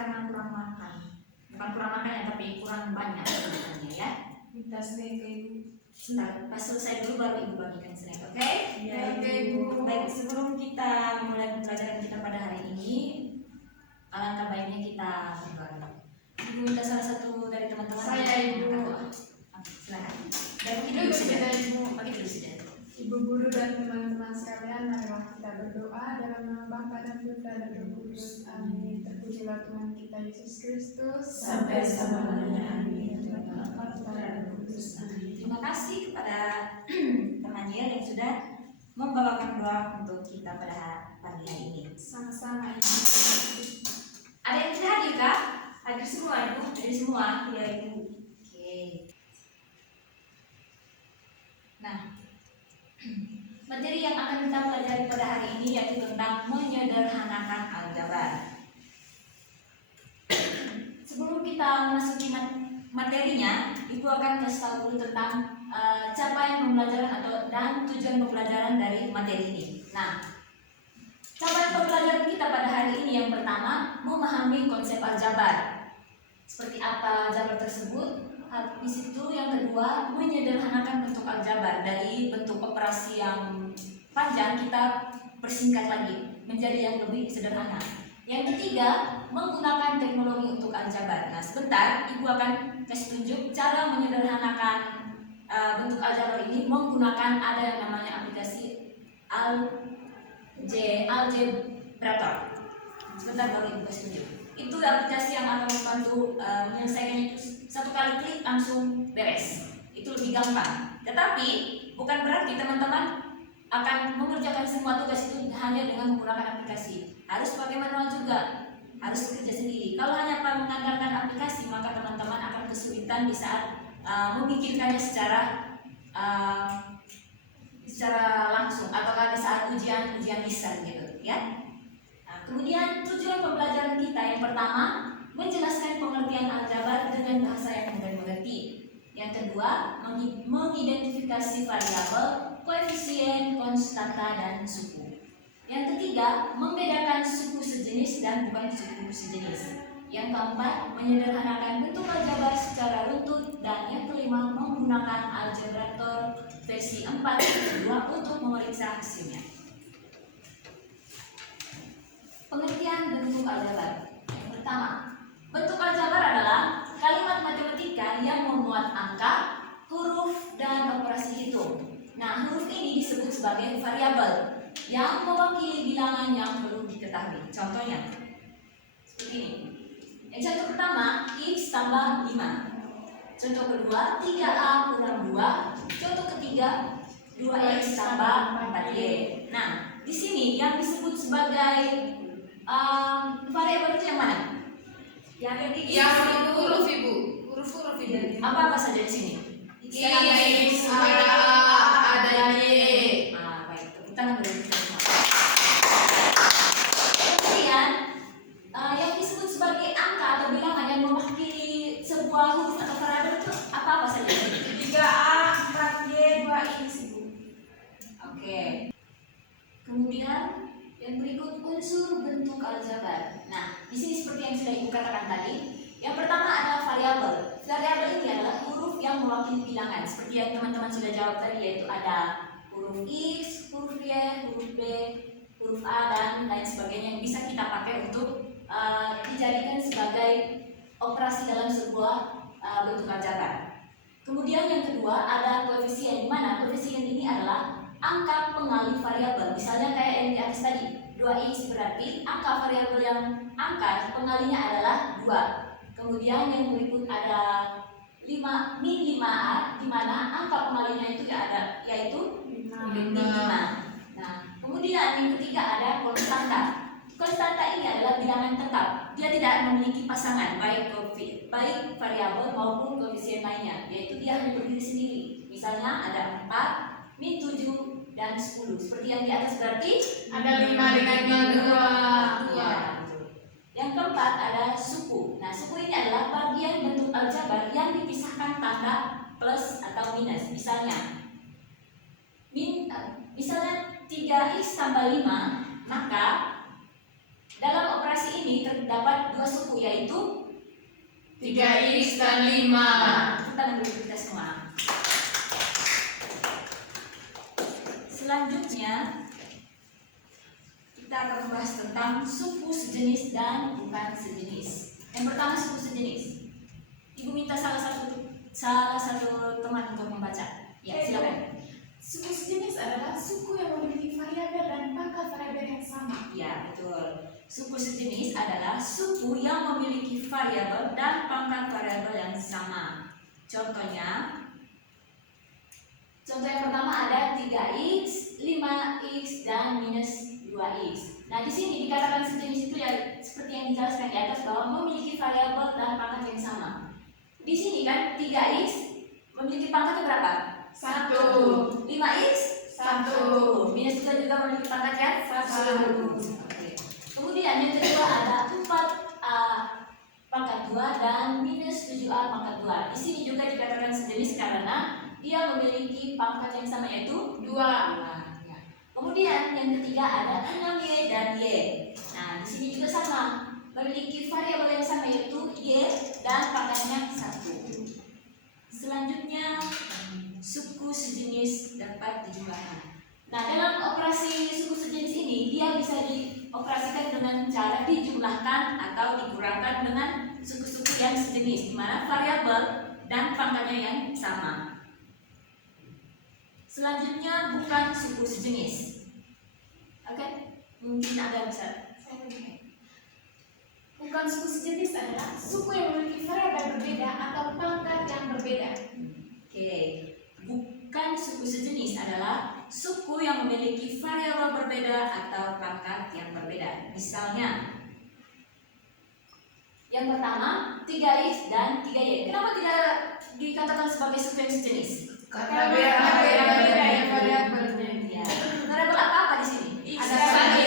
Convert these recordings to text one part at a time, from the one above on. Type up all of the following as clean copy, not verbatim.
karena kurang makan. Bukan kurang makan ya, tapi kurang banyak makannya ya. Minta snack Ibu. Sebentar, pas selesai dulu baru Ibu bagikan snack, oke? Ya, oke, Ibu. Baik, sebelum kita memulai pelajaran kita pada hari ini, alangkah baiknya kita berdoa. Ibu minta salah satu dari teman-teman. Saya, Ibu. Silakan. Dan Ibu dulu saja. Ibu. Bagi dulu saja. Ibu guru dan teman-teman sekalian, marilah kita berdoa dalam nama Bapa dan Putra dan Roh Kudus. Amin. Terpujilah Tuhan kita Yesus Kristus Sampai selama-lamanya. Amin. Bapa, Putra dan Roh Kudus. Amin. Terima kasih kepada teman Yel yang sudah membawakan doa untuk kita pada pagi hari ini. Sama-sama Ibu. Ada yang tidak hadir kah? Hadir semua Ibu? Hadir semua? Ya Ibu. Oke. Nah, materi yang akan kita pelajari pada hari ini yaitu tentang menyederhanakan aljabar. Sebelum kita memasuki materinya, Ibu akan kasih tahu dulu tentang capaian pembelajaran dan tujuan pembelajaran dari materi ini. Nah, capaian pembelajaran kita pada hari ini yang pertama, memahami konsep aljabar. Seperti apa aljabar tersebut? Habis itu yang kedua, menyederhanakan bentuk aljabar. Dari bentuk operasi yang panjang kita persingkat lagi menjadi yang lebih sederhana. Yang ketiga, menggunakan teknologi untuk aljabar. Nah, sebentar Ibu akan kasih tunjuk cara menyederhanakan bentuk aljabar ini menggunakan ada yang namanya aplikasi Algebrator. Sebentar baru Ibu kasih tunjuk. Itu aplikasi yang akan membantu menyelesaikannya, satu kali klik langsung beres. Itu lebih gampang. Tetapi bukan berarti teman-teman akan mengerjakan semua tugas itu hanya dengan menggunakan aplikasi. Harus pakai manual juga, harus bekerja sendiri. Kalau hanya mengandalkan aplikasi, maka teman-teman akan kesulitan di saat memikirkannya secara langsung atau di saat ujian lisan gitu, ya. Nah, kemudian tujuan pembelajaran kita yang pertama, menjelaskan pengertian aljabar dengan bahasa yang mudah dimengerti. Yang kedua, mengidentifikasi variabel, koefisien, konstanta, dan suku. Yang ketiga, membedakan suku sejenis dan bukan suku sejenis. Yang keempat, menyederhanakan bentuk aljabar secara runtut. Dan yang kelima, menggunakan Algebrator versi 4.2 untuk memeriksa hasilnya. Pengertian bentuk aljabar. Yang pertama, bentuk aljabar adalah kalimat matematika yang memuat angka, huruf, dan operasi hitung. Nah, huruf ini disebut sebagai variabel yang mewakili bilangan yang perlu diketahui. Contohnya seperti ini. Yang contoh pertama, X tambah 5. Contoh kedua, 3A kurang 2. Contoh ketiga, 2X tambah 4Y. Nah, di sini yang disebut sebagai variabel itu yang mana? Yang huruf Ibu. Huruf-huruf Ibu. Apa saja di sini? X, ada A, ada Y. Baik, tepuk tangan dulu kita semua. Kemudian yang disebut sebagai angka atau bilangan yang mewakili sebuah huruf atau variabel itu apa saja? 3A, 4Y, 2X Ibu. Oke. Kemudian yang berikut unsur bentuk aljabar. Nah, di sini seperti yang sudah Ibu katakan tadi, yang pertama adalah variabel. Variabel ini adalah huruf yang mewakili bilangan. Seperti yang teman-teman sudah jawab tadi, yaitu ada huruf X, huruf Y, huruf B, huruf A, dan lain sebagainya yang bisa kita pakai untuk dijadikan sebagai operasi dalam sebuah bentuk aljabar. Kemudian yang kedua ada koefisien, di mana koefisien ini adalah angka pengalih variabel. Misalnya kayak yang di atas tadi, 2x berarti angka variabel yang angka pengalihnya adalah 2. Kemudian yang berikut ada 5 min 5a, di mana angka pengalihnya itu yaitu 5. Nah, kemudian yang ketiga ada konstanta. Konstanta ini adalah bilangan tetap. Dia tidak memiliki pasangan, baik variabel maupun koefisien lainnya, yaitu dia hanya berdiri sendiri. Misalnya ada 4, min 7, dan 10. Seperti yang di atas berarti Ada 5 dengan 2. Ya, yang keempat ada suku. Nah, suku ini adalah bagian bentuk aljabar yang dipisahkan tanda plus atau minus. Misalnya 3x tambah 5, maka Dalam operasi ini terdapat dua suku, yaitu 3x dan 5. Nah, kita dulu kita semua. Selanjutnya kita akan membahas tentang suku sejenis dan bukan sejenis. Yang pertama, suku sejenis. Ibu minta salah satu teman untuk membaca. Ya, silakan. Suku sejenis adalah suku yang memiliki variabel dan pangkat variabel yang sama. Ya, betul. Suku sejenis adalah suku yang memiliki variabel dan pangkat variabel yang sama. Contohnya, contoh yang pertama ada 3x, 5x, dan minus 2x. Nah, di sini dikatakan sejenis itu ya seperti yang dijelaskan di atas bahwa memiliki variabel dan pangkat yang sama. Di sini kan 3x memiliki pangkat berapa? 1. 5x 1. minus 2 juga memiliki pangkat yang 1. Oke. Kemudian yang kedua ada 4a pangkat 2 dan minus 7a pangkat 2. Di sini juga dikatakan sejenis karena dia memiliki pangkat yang sama, yaitu 2. Ya. Kemudian yang ketiga ada 6y dan y. Nah, di sini juga sama, memiliki variabel yang sama, yaitu y dan pangkatnya 1. Selanjutnya, suku sejenis dapat dijumlahkan. Nah, dalam operasi suku sejenis ini dia bisa dioperasikan dengan cara dijumlahkan atau dikurangkan dengan suku-suku yang sejenis, di mana variabel dan pangkatnya yang sama. Selanjutnya, bukan suku sejenis. Oke, mungkin ada bisa. Bukan suku sejenis adalah suku yang memiliki variabel berbeda atau pangkat yang berbeda. Oke, bukan suku sejenis adalah suku yang memiliki variabel berbeda atau pangkat yang berbeda. Misalnya, yang pertama 3x dan 3y. Kenapa tidak dikatakan sebagai suku yang sejenis? Karena beda variabelnya. Ya. Variabel apa di sini? Ada satu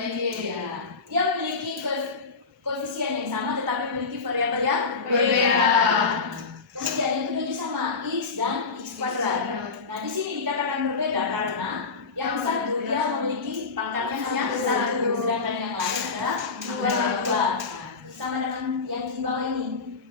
ya. Dia memiliki koefisien yang sama tetapi memiliki variabel yang berbeda. Kemudian yang kedua juga sama, x dan x kuadrat. Nah, di sini dikatakan berbeda karena yang satu dia memiliki pangkatnya hanya 1, sedangkan yang lain adalah 2. Sama dengan yang di bawah ini.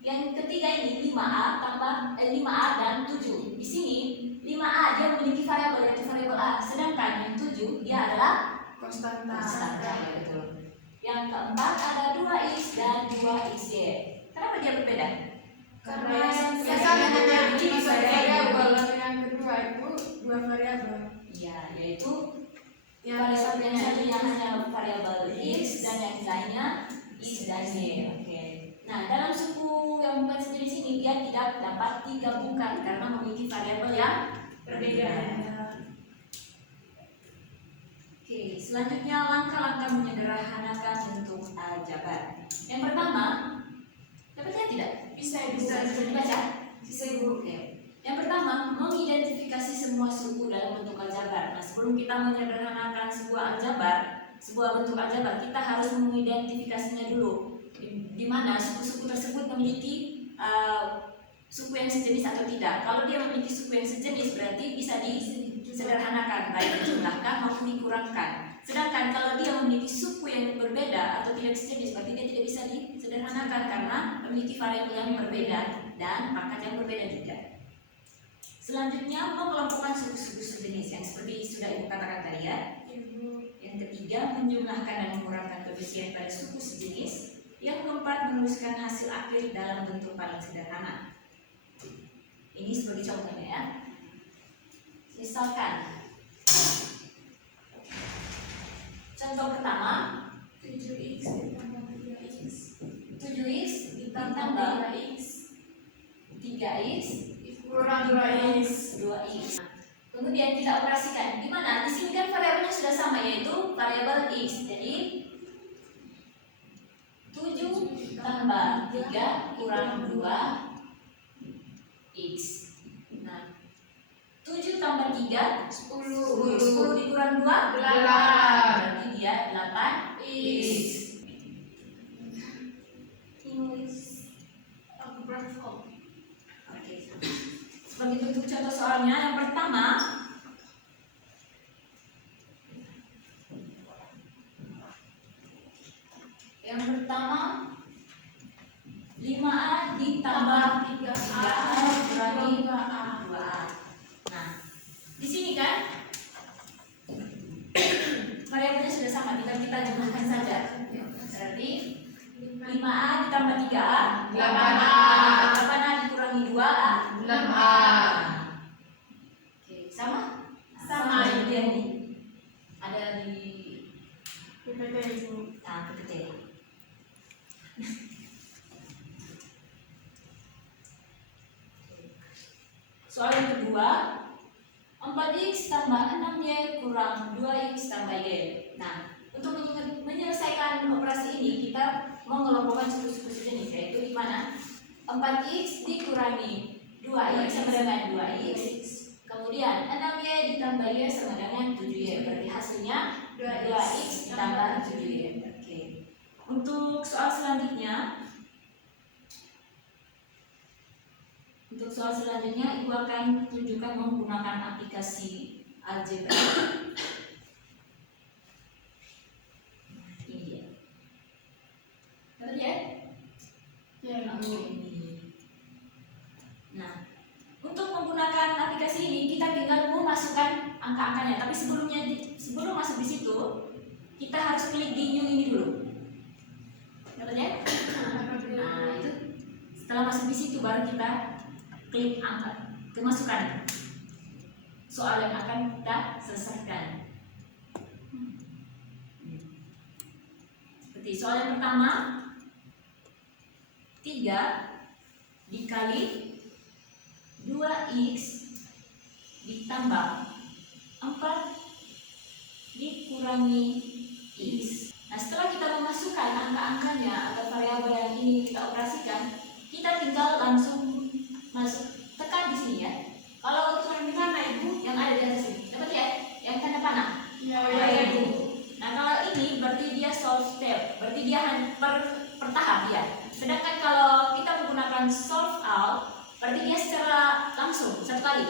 Yang ketiga ini 5a tambah 5a dan 7. Di sini 5a dia memiliki variabel, yaitu variabel a, sedangkan yang 7 dia adalah Konstanta. ya, betul. Yang keempat ada 2x dan 2xy. Kenapa dia berbeda? Karena yang satu memiliki variabel, yang kedua itu 2 variabel. Ya, yaitu Yang yang satunya hanya variabel x dan yang lainnya x dan y. Oke. Nah, dalam suku yang bukan sejenis ini dia tidak dapat digabungkan karena memiliki variabel yang berbeda. Oke, selanjutnya langkah-langkah menyederhanakan bentuk aljabar. Yang pertama, dapat lihat tidak? Bisa Dibaca? Bisa Ibu. Oke. Yang pertama, mengidentifikasi semua suku dalam bentuk aljabar. Nah, sebelum kita menyederhanakan sebuah bentuk aljabar, kita harus mengidentifikasinya dulu. Di mana suku-suku tersebut memiliki suku yang sejenis atau tidak. Kalau dia memiliki suku yang sejenis, berarti bisa disederhanakan, baik dijumlahkan maupun dikurangkan. Sedangkan kalau dia memiliki suku yang berbeda atau tidak sejenis, berarti dia tidak bisa disederhanakan karena memiliki variabel yang berbeda dan pangkat yang berbeda juga. Selanjutnya, mengelompokkan suku-suku sejenis yang seperti sudah Ibu katakan tadi ya. Yang ketiga, menjumlahkan dan mengurangkan koefisien pada suku sejenis. Yang keempat, menuliskan hasil akhir dalam bentuk paling sederhana. Ini sebagai contohnya ya. Misalkan contoh pertama 7x ditambah 3x 7x ditambah 3x kurang 2x. 2x. Kemudian kita operasikan. Di mana? Di sini kan variabelnya sudah sama, yaitu variabel x. Jadi 7 tambah 3 kurang 2 x. Nah, 7 tambah 3 10 dikurang 2 8. berarti dia 8 X. Oke. Sebagai bentuk contoh soalnya, yang pertama Yang pertama 5A ditambah 3A dikurangi 2A. Nah, di sini kan variabelnya sudah sama, tinggal kita jumlahkan saja. Berarti 5A ditambah 3A 8A. 8A dikurangi 2A 6A. Oke, sama? Sama. Kemudian nih ada di PPT Ibu. PPT. Soal yang kedua, 4x tambah 6y kurang 2x tambah y. Nah, untuk menyelesaikan operasi ini kita mengelompokkan suku-suku sejenis, yaitu di mana 4x dikurangi 2x sama dengan 2x, kemudian 6y ditambah y sama dengan 7y. Berarti hasilnya 2x ditambah 7y. Oke. Untuk soal selanjutnya, Ibu akan tunjukkan menggunakan aplikasi algebra. Ini dia. Dapat ya? Ya, Oke. Ibu. Nah, untuk menggunakan aplikasi ini kita tinggal memasukkan angka-angkanya. Tapi sebelum masuk di situ, kita harus klik di new ini dulu. Dapat ya? Nah, itu setelah masuk di situ baru kita klik angka kemasukan soal yang akan kita selesaikan. Seperti soal yang pertama, 3 dikali 2x ditambah 4 dikurangi x. Nah, setelah kita memasukkan angka-angkanya atau variabel yang ingin kita operasikan, kita tinggal langsung masuk tekan di sini ya. Kalau untuk yang di mana Ibu? Yang ada di atas sini. Dapat ya? Yang tanda panah. Ya, Ibu. Nah, kalau ini berarti dia solve step. Berarti dia per tahap ya. Sedangkan kalau kita menggunakan solve all, berarti dia secara langsung satu kali.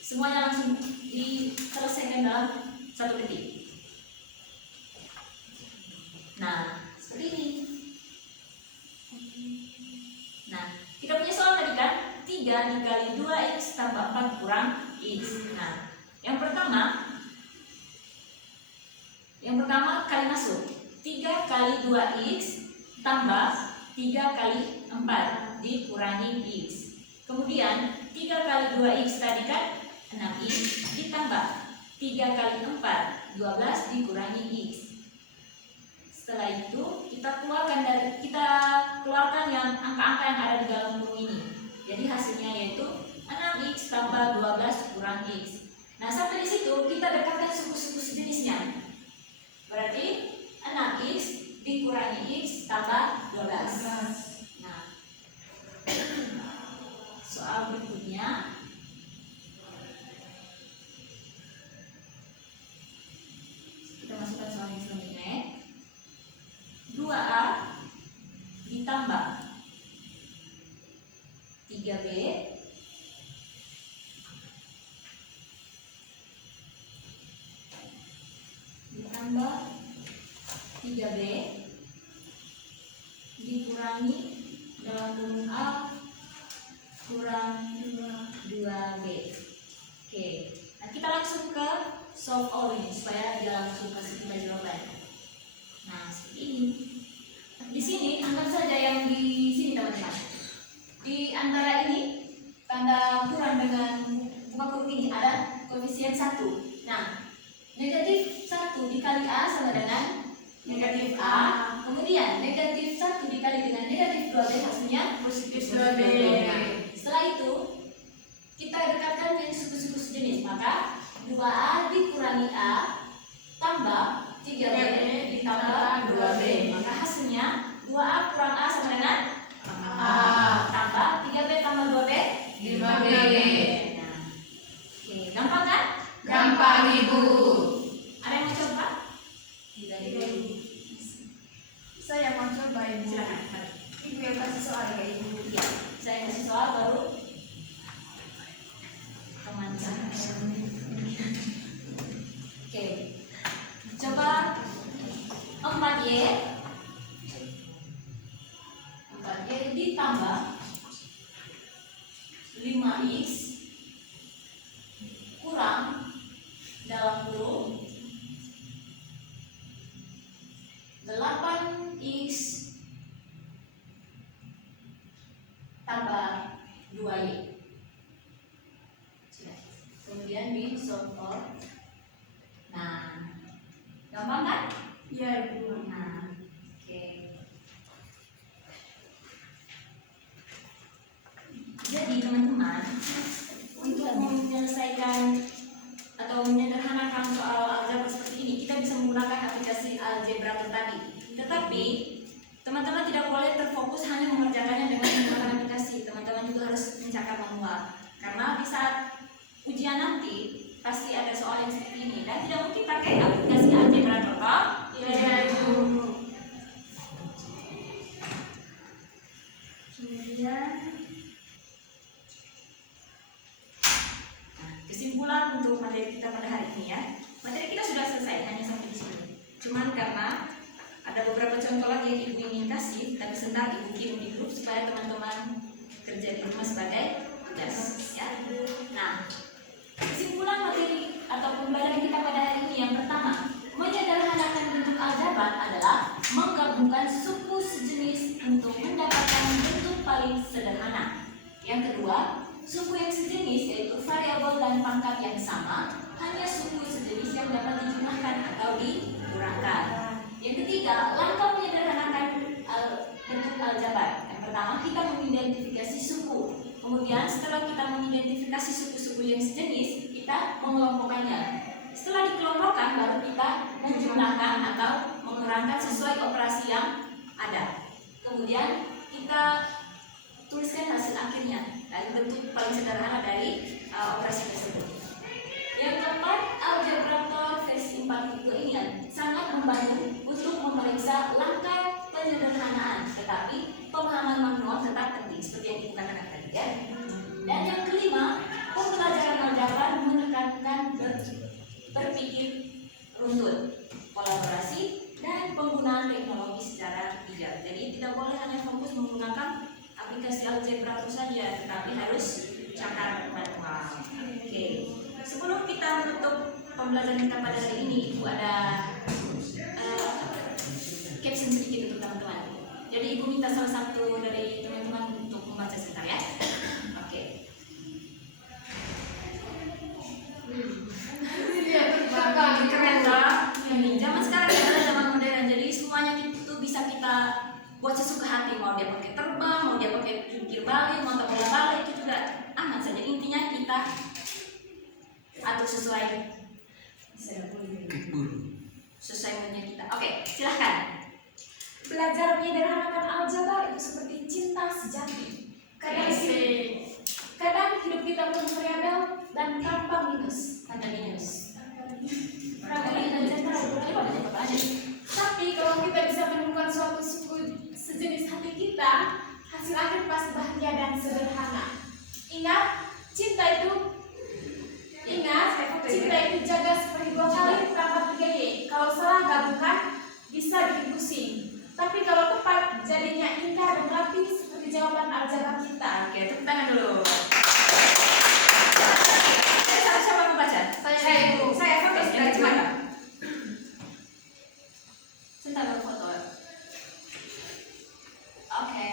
Semuanya langsung diselesaikan dalam satu detik. Nah, seperti ini. Nah, kita punya soal tadi kan 3 dikali 2x tambah 4 kurang x. Nah, yang pertama kali masuk 3 kali 2x tambah 3 kali 4 dikurangi x. Kemudian 3 kali 2x tadi kan 6x ditambah 3 kali 4 12 dikurangi x. Setelah itu kita keluarkan yang angka-angka yang ada di dalam ruang ini. Jadi hasilnya yaitu 6x tambah 12 kurang x. Nah, sampai di situ kita dekatkan suku-suku sejenisnya. Berarti 6x dikurangi x tambah 12. Nah, soal berikutnya, kita masukkan soal yang selanjutnya. 2a ditambah 3b ditambah 3b dikurangi dalam kurung a kurang 2b. Oke, nah kita langsung ke solve all ini supaya dia langsung kasih kita jawaban. Nah, seperti ini. Di sini anggap saja yang di sini teman-teman. Di antara ini tanda kurang dengan buka kurung ini ada koefisien 1. Nah, negatif 1 dikali A sama dengan negatif A. Kemudian negatif 1 dikali dengan negatif 2B hasilnya positif 2B. Setelah itu kita dekatkan yang suku-suku sejenis, maka 2A dikurangi A tambah 3B ditambah 2B, maka hasilnya 2A kurang A sama dengan A tambah 3B tambah 2B 5B. Nah, oke, gampang kan? Gampang Ibu. Ada yang mau coba? Tidak, Ibu. Saya mau coba, Ibu. Silakan. Ibu yang kasih soal ya, Ibu. Ya, saya kasih soal baru teman saya. Oke, coba 4y Iya Ibu. Nah, oke. Jadi teman-teman, untuk menyelesaikan atau menyederhanakan soal aljabar seperti ini, kita bisa menggunakan aplikasi Algebra tadi. Tetapi teman-teman tidak boleh terfokus hanya mengerjakannya dengan menggunakan aplikasi. Teman-teman juga harus mencatat manual. Karena di saat ujian nanti pasti ada soal yang seperti ini dan tidak mungkin pakai aplikasi Algebra total. Iya Ibu. Kemudian kesimpulan untuk materi kita pada hari ini ya. Materi kita sudah selesai hanya sampai di sini. Cuman karena ada beberapa contoh lagi yang Ibu ingin kasih, tapi sebentar Ibu kirim di grup supaya teman-teman kerja di rumah sebagai tugas ya. Nah, kesimpulan materi atau pembelajaran kita pada hari ini yang pertama, menyederhanakan bentuk aljabar adalah menggabungkan suku sejenis untuk mendapatkan bentuk paling sederhana. Yang kedua, suku yang sejenis yaitu variabel dan pangkat yang sama, hanya suku sejenis yang dapat dijumlahkan atau dikurangkan. Yang ketiga, langkah menyederhanakan bentuk aljabar. Yang pertama, kita mengidentifikasi suku. Kemudian setelah kita mengidentifikasi suku-suku yang sejenis, kita mengelompokkannya. Setelah dikelompokkan, baru kita menjumlahkan atau mengurangkan sesuai operasi yang ada. Kemudian kita tuliskan hasil akhirnya dari bentuk paling sederhana dari operasi tersebut. Yang keempat, algebrator versi 4.2 ini sangat membantu untuk memeriksa langkah penyederhanaan, tetapi pemahaman manual tetap penting seperti yang Ibu katakan tadi ya. Dan yang kelima, pembelajaran aljabar menekankan berpikir runtut, kolaborasi, dan penggunaan teknologi secara bijak. Jadi tidak boleh hanya fokus menggunakan aplikasi algebra itu saja, tetapi harus catat manual. Oke. Sebelum kita menutup pembelajaran kita pada hari ini, Ibu ada caption sedikit untuk teman-teman. Jadi Ibu minta salah satu dari teman-teman untuk membaca sebentar ya. Oke. Keren lah. Ini zaman sekarang adalah zaman modern. Jadi semuanya itu bisa kita buat sesuka hati. Mau dia pakai terbang, mau dia pakai jungkir balik, mau tak bola balik, itu juga aman saja. Intinya kita atur sesuai moodnya kita. Oke, silahkan. Belajar menyederhanakan aljabar itu seperti cinta sejati. Kadang hidup kita penuh variabel dan tanpa minus. Ada minus. Tapi kalau kita bisa menemukan suatu suku sejenis hati kita, hasil akhir pasti bahagia dan sederhana. Ingat, cinta itu jaga seperti 2 kali tambah 3Y. Kalau salah gabungkan bisa bikin pusing. Tapi kalau tepat jadinya indah dan rapi seperti jawaban aljabar kita. Oke, tepuk tangan dulu. Siapa mau baca? Saya Ibu. Saya foto dari mana? Sebentar baru foto. Oke.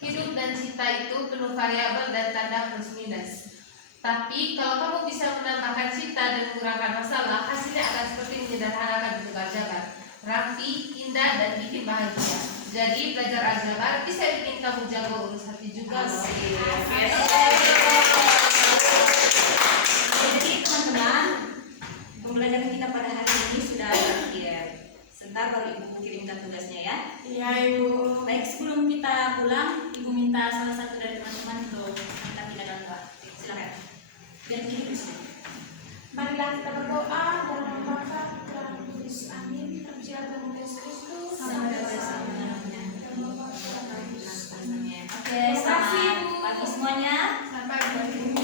Hidup dan cinta itu penuh variabel dan tanda plus minus. Tapi kalau kamu bisa menambahkan cinta dan mengurangkan masalah, hasilnya akan seperti menyederhanakan bentuk aljabar, rapi, indah, dan bikin bahagia. Jadi belajar aljabar bisa bikin kamu jago urus hati juga loh. Jadi teman-teman, pembelajaran kita pada hari ini sudah berakhir. Sebentar baru Ibu kirimkan tugasnya ya. Iya Ibu. Baik, sebelum kita pulang, Ibu minta salah satu dari teman-teman untuk minta tindakan doa. Silakan. Biar kirim dulu. Marilah kita berdoa dalam nama Bapa, Putra, dan Roh Kudus. Amin. Terpujilah Tuhan Yesus Kristus. Sampai bersama-sama. Oke, Terima kasih, selamat Ibu. pagi semuanya. Sampai bertemu.